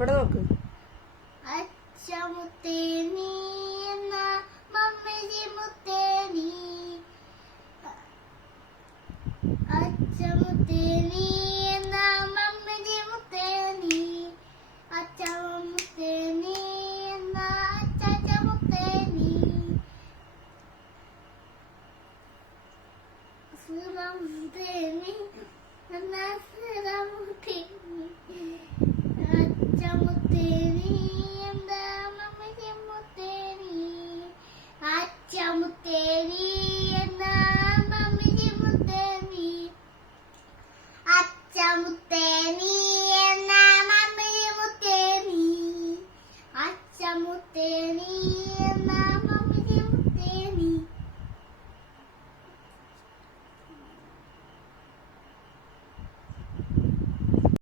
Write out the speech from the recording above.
ഇവിടെ നോക്ക്. അച്ചമുത്തേനി എന്ന മമ്മി മുത്തേനി, അച്ചമുത്തേനി എന്ന മമ്മി മുത്തേനി, അച്ചമുത്തേനി എന്ന അച്ചമുത്തേനി, സുറമുത്തേനി എന്ന സുറമുത്തേനി, അച്ചമുത്തേനി എന്ന മമ്മി മുത്തേനി, അച്ചമുത്തേനി എന്ന മമ്മി മുത്തേനി, അച്ചമുത്തേനി